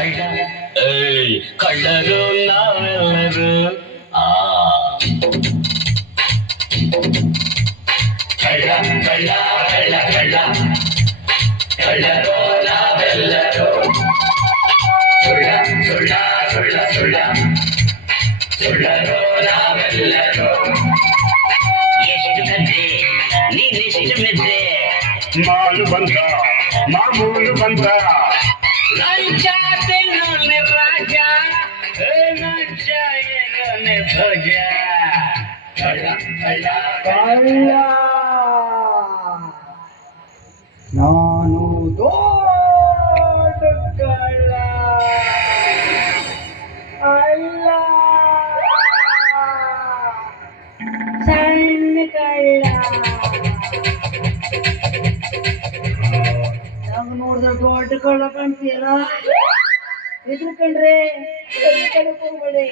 ಏಯ್ ಕಳ್ಳರು ನಾವೆಲ್ಲರೂ ಆ ಕಳ್ಳ ಕಳ್ಳ ಕಳ್ಳ ಕಳ್ಳ ಕಳ್ಳರು ನಾವೆಲ್ಲರೂ ಸುಳ್ಳ ಸುಳ್ಳ ಸುಳ್ಳ ಸುಳ್ಳ ಸುಳ್ಳರು ನಾವೆಲ್ಲರೂ ಎಷ್ಟು ಮೆದ್ದೆ ನೀನೆಷ್ಟು ಮೆದ್ದೆ ಮಾಲು ಬಂತ ಮಾಮೂಲು ಬಂತ ಲಂಚ ತಿನ್ನೋನೆ ರಾಜ ಲಂಚ ಏನೋನೆ ಭೋಜ ಕಳ್ಳ ಕಳ್ಳ ಕಳ್ಳ ನಾನು ದೊಡ್ಡ ಕಳ್ಳ ಅಲ್ಲ ಸಣ್ಣ ಕಳ್ಳ. ನಾವು ನೋಡಿದ್ರೆ ದೊಡ್ಡ ಕಳ್ಳ ಕಾಣ್ತೀಯಲ್ಲ, ಹೆದರ್ಕೊಂಡ್ರೆ ಹೋಗ್ಬೇಡಿ.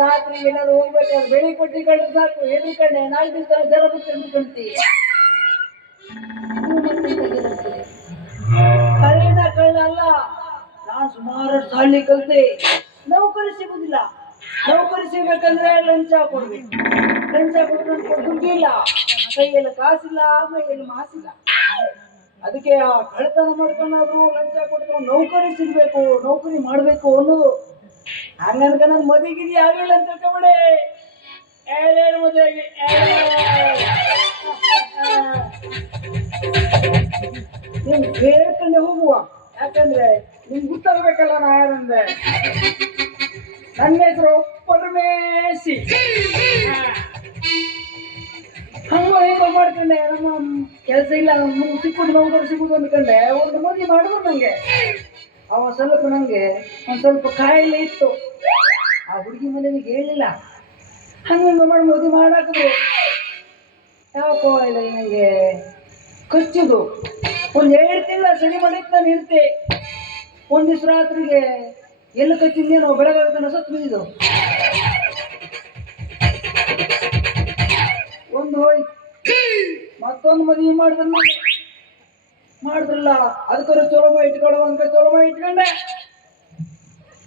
ರಾತ್ರಿ ಎಲ್ಲರೂ ಹೋಗ್ಬೇಕಾದ್ರೆ ಬೆಳಿ ಕೊಟ್ಟಿ ಕಳ್ಳ ಸಾಕು, ಹೆದರ್ಕೊಂಡೆ 4 ದಿವಸ ಜಲ ಬಿಟ್ಟು ಅಂದ್ಕೊಂತೀವಿ. ಕಳ್ಳ ಕಳ್ಳ ಅಲ್ಲ, ನಾನು ಸುಮಾರು ಸಾಲಿ ಕಲ್ತೆ. ನೌಕರಿ ಸಿಗುದಿಲ್ಲ, ನೌಕರಿ ಸಿಗ್ಬೇಕಂದ್ರೆ ಲಂಚ ಕೊಡ್ಬೇಕು. ಲಂಚ ಕೊಟ್ಟು ದುಡ್ಡಿಲ್ಲ, ಕೈಯಲ್ಲಿ ಕಾಸಿಲ್ಲ, ಮೈಯಲ್ಲಿ ಮಾಸಿಲ್ಲ. ಅದಕ್ಕೆ ಆ ಕಳ್ತನ ಮಾಡ್ಕೊಂಡಾದ್ರು ಲಂಚ ಕೊಡ್ಕೊಂಡು ನೌಕರಿ ಸಿಗ್ಬೇಕು, ನೌಕರಿ ಮಾಡ್ಬೇಕು ಅನ್ನೋದು. ಹಂಗನ್ಕ ನನ್ ಮದುವೆಗಿರಿ ಆಗ್ಲಿಲ್ಲ ಅಂತ ತಿಳ್ಕೊಂಬಿಡಿ. ಏಳೇನು ಮದುವೆಗೆ ನೀನ್ ಬೇಡ್ಕೊಂಡೆ ಹೋಗುವ. ಯಾಕಂದ್ರೆ ನಿನ್ ಗೊತ್ತಾಗ್ಬೇಕಲ್ಲ ನಾ ಯಾರಂದ್ರೆ. ನನ್ನ ಹೆಸರು ಪರಮೇಶಿ. ಹಂಗ ಹೇಗೋ ಮಾಡ್ಕೊಂಡೆ, ನಮ್ಮ ಕೆಲಸ ಇಲ್ಲ ಸಿಕ್ಕುದು ನೌಕರಿ ಸಿಗುದು ಅಂದ್ಕೊಂಡೆ. ಒಂದು ಮದುವೆ ಮಾಡಿದ್ರು ನಂಗೆ. ಅವ ಸ್ವಲ್ಪ ನಂಗೆ ಒಂದ್ ಸ್ವಲ್ಪ ಕಾಯಿಲೆ ಇತ್ತು. ಆ ಹುಡುಗಿ ಮನೆಗೆ ಹೇಳಿಲ್ಲ, ಹಂಗ ಮಾಡಿ ಮದುವೆ ಮಾಡಾಕಿದ್ರು. ಯಾವ ಕಾಯಿಲೆ ನಂಗೆ ಕಚ್ಚುದು. ಒಂದ್ 2 ತಿಂಗಳ ಸರಿ ಮಾಡಿದ್ ನಾನು ಇರ್ತೆ. ಒಂದ್ ದಿವ್ಸ ರಾತ್ರಿಗೆ ಎಲ್ಲ ಕಚ್ಚಿಂದೇನೋ ಬೆಳಗಾಗ ಸತ್ತು ಬಿದ್ದು ಒಂದು ಹೋಯ್ತು. ಮತ್ತೊಂದು ಮದುವೆ ಮಾಡಿದ್ರಲ್ಲ, ಅದಕ್ಕೋರ ಚೊಲೋ ಇಟ್ಕೊಳ್ಳೋ ಅಂತ ಚೊಲೋ ಇಟ್ಕೊಂಡೆ.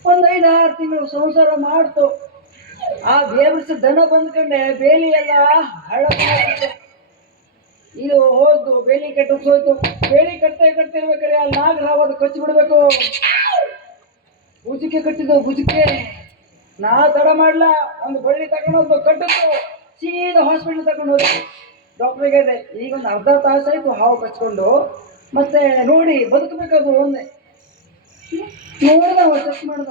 ಒಂದ್ 5-6 ತಿಂಗಳು ಸಂಸಾರ ಮಾಡ್ತು. ಆ ಬೇವರ್ಸ ದನ ಬಂದ್ಕೊಂಡೆ, ಬೇಲಿ ಎಲ್ಲ ಹಳ ಇದು ಹೋದ್ದು, ಬೇಲಿ ಕಟ್ಟೋಯ್ತು. ಬೇಲಿ ಕಟ್ತಿರ್ಬೇಕಾದ್ರೆ ಅಲ್ಲಿ ನಾಗರಾವದು ಕಚ್ಚಿ ಬಿಡ್ಬೇಕು. ಭುಜಿಕೆ ಕಟ್ಟಿದ್ದು, ಭುಜಿಕೆ ನಾ ತಡ ಮಾಡ್ಲ. ಒಂದು ಬಳ್ಳಿ ತಗೊಂಡೋದು ಕಟ್ಟಿದ್ದು, ಸೀದಾ ಹಾಸ್ಪಿಟಲ್ ತಗೊಂಡು ಹೋದೆ. ಡಾಕ್ಟ್ರಿಗೆ ಇದೆ, ಈಗ ಒಂದು ಅರ್ಧ ತಾಸಾಯ್ತು ಹಾವು ಕಚ್ಕೊಂಡು. ಮತ್ತೆ ನೋಡಿ ಬದುಕಬೇಕಾದ್ರು ಒಂದೇ ನೋಡ್ದ, ಚೆಕ್ ಮಾಡ್ದ.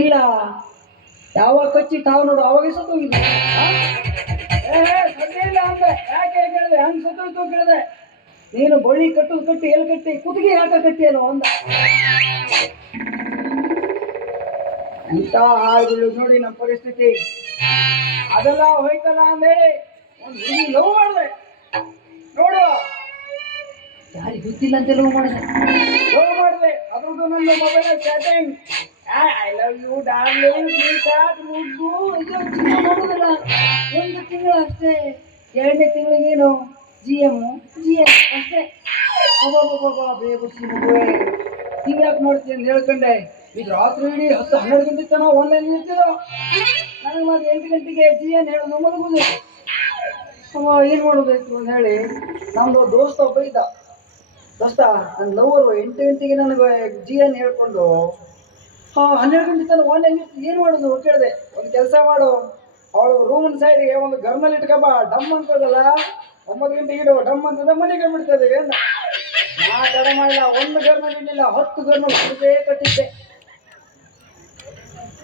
ಇಲ್ಲ, ಯಾವಾಗ ಕಚ್ಚಿ ತಾವು ನೋಡು ಅವಾಗ ಸತ್ತೋಗಿದ್ದು. ಸದ್ಯ ಇಲ್ಲ ಅಂದೆ. ಯಾಕೆ ಕೇಳಿದೆ, ಹಂಗೆ ಸತ್ತೋಯ್ತು ಕೇಳಿದೆ. ನೀನು ಬಳ್ಳಿ ಕಟ್ಟಿ ಎಲ್ಲಿ ಕಟ್ಟಿ ಕುತ್ತಿಗೆ ಯಾಕ ಕಟ್ಟಿಯಲ್ಲ ಅಂದ. ಅಂತ ಹಾಳು ನೋಡಿ ನಮ್ಮ ಪರಿಸ್ಥಿತಿ. ಅದೆಲ್ಲ ಹೋಯ್ತಲ್ಲ ಅಂದೇಳಿ ಒಂದು ಹುಡುಗಿ ಲವ್ ಮಾಡಿದೆ. ನೋಡು, ಯಾರಿಗೆ ಗೊತ್ತಿಲ್ಲ ಅಂತ ಲವ್ ಮಾಡಿದೆ. ಅದ್ರದ್ದು ನನ್ನ mobile chatting, I love you darling, ಮುದ್ದು ಇದು ಚಿನ್ನ ಮಾಡೋದಿಲ್ಲ. 1 ತಿಂಗಳು ಅಷ್ಟೇ. 2ನೇ ತಿಂಗಳಿಗೇನು GM ಅಷ್ಟೇ. ಬೇಬುಸಿ ಮಗುವೆ, ಹಿಂಗೆ ಯಾಕೆ ಮಾಡ್ತೀನಿ ಅಂತ ಹೇಳ್ಕೊಂಡೆ. ಈಗ ರಾತ್ರಿ ಇಡೀ 10-12 ಗಂಟೆ ತನಕ ಆನ್ಲೈನ್ ಇರ್ತಿದ್ದೋ. ನನಗೆ ಮತ್ತೆ 8 ಗಂಟೆಗೆ GN ಹೇಳೋದು ಮಲಗುದು. ಏನು ಮಾಡಬೇಕು ಅಂತ ಹೇಳಿ ನಮ್ದು ದೋಸ್ತ ಒಬ್ಬ ಇದ್ದ. ದೋಸ್ತ, ನನ್ನ ಲವರು 8 ಗಂಟೆಗೆ ನನಗೆ GN ಹೇಳ್ಕೊಂಡು 12 ಗಂಟೆ ತನಕ ಆನ್ಲೈನ್ ಇರ್ತಿ, ಏನು ಮಾಡೋದು ಕೇಳಿದೆ. ಒಂದು ಕೆಲಸ ಮಾಡು, ಅವಳು ರೂಮಿನ ಸೈಡ್ಗೆ ಒಂದು ಗರ್ನಲ್ಲಿ ಇಟ್ಕಬ್ಬ, ಡಮ್ ಅಂತದಲ್ಲ 9 ಗಂಟೆಗೆ ಇಡು, ಡಮ್ ಅಂತದ ಮನೆಗೆ ಬಿಡ್ತದೆ ಅಂದ. ನಾ ತಡ ಮಾಡಿಲ್ಲ, 1 ಗರ್ನಲ್ಲಿ ಇಡಲಿಲ್ಲ, 10 ಗರ್ನಲ್ಲಿ ಕುಡಿದೇ ಕಟ್ಟಿದ್ದೆ.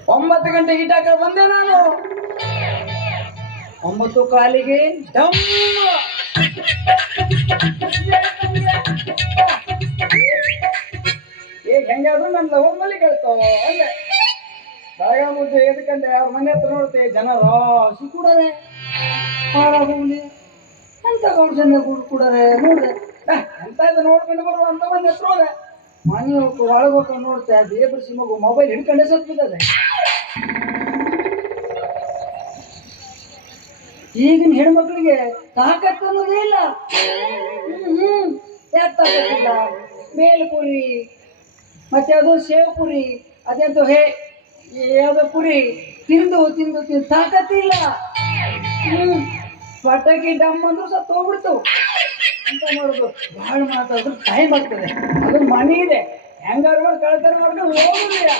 9 ಗಂಟೆಗೆ ಇಟ್ಟಾಕ ಬಂದೆ ನಾನು. 9 ಕಾಲಿಗೆ ಡಮ್. ಈಗ ಹೆಂಗಾದ್ರು ನನ್ನ ಲವರ್ ಮಲಿ ಕೇಳ್ತಾವ ಅಂದೆ. ಬೆಳಗ ಮುದ್ದು ಎದ್ಕಂಡೆ, ಅವ್ರ ಮನೆ ಹತ್ರ ನೋಡ್ತೇವೆ, ಜನ ರಾಶಿ ಕೂಡರೆ. ಹೋಗ್ಲಿ ಅಂತ ಜನ ಕೂಡರೆ ನೋಡ್ದೆ. ಎಂತ ಇದು ನೋಡ್ಕೊಂಡು ಬರುವ ಅಂತ ಮನೆ ಹತ್ರ ಹೋದೆ. ಮನೆ ಒಳಗೋಗ್ಕೊಂಡು ನೋಡ್ತೆ, ಬೇಬರ್ಸಿ ಮಗು ಮೊಬೈಲ್ ಹಿಡ್ಕೊಂಡೆ ಸತ್ ಬಿದ್ದದೆ. ಈಗಿನ ಹೆಣ್ಮಕ್ಳಿಗೆ ತಾಕತ್ತು ಅನ್ನೋದೇ ಇಲ್ಲ. ಯಾಕೆ ತಾಕತ್ತಿಲ್ಲ? ಮೇಲ್ಕೂರಿ ಮತ್ತೆ ಅದು ಸೇವ್ ಪುರಿ ಅದೆಂತ ಯಾವ್ದೋ ಪುರಿ ತಿಂದು ತಿಂದು ತಿಂದು ತಾಕತ್ತಿಲ್ಲ. ಪಟಾಕಿ ಡಮ್ ಅಂದ್ರೂ ಸತ್ತು ಹೋಗ್ಬಿಡ್ತು. ಅಂತ ಮಾಡೋದು ಭಾಳ ಮಾತಾಡಿದ್ರು ಟೈಮ್ ಆಗ್ತದೆ. ಅದು ಮನೆ ಇದೆ, ಹೆಂಗಾರು ಮಾಡಿ ಕಳ್ತನ ಮಾಡ್ಕೊಂಡು ಹೋಗುದಿಲ್ಲ.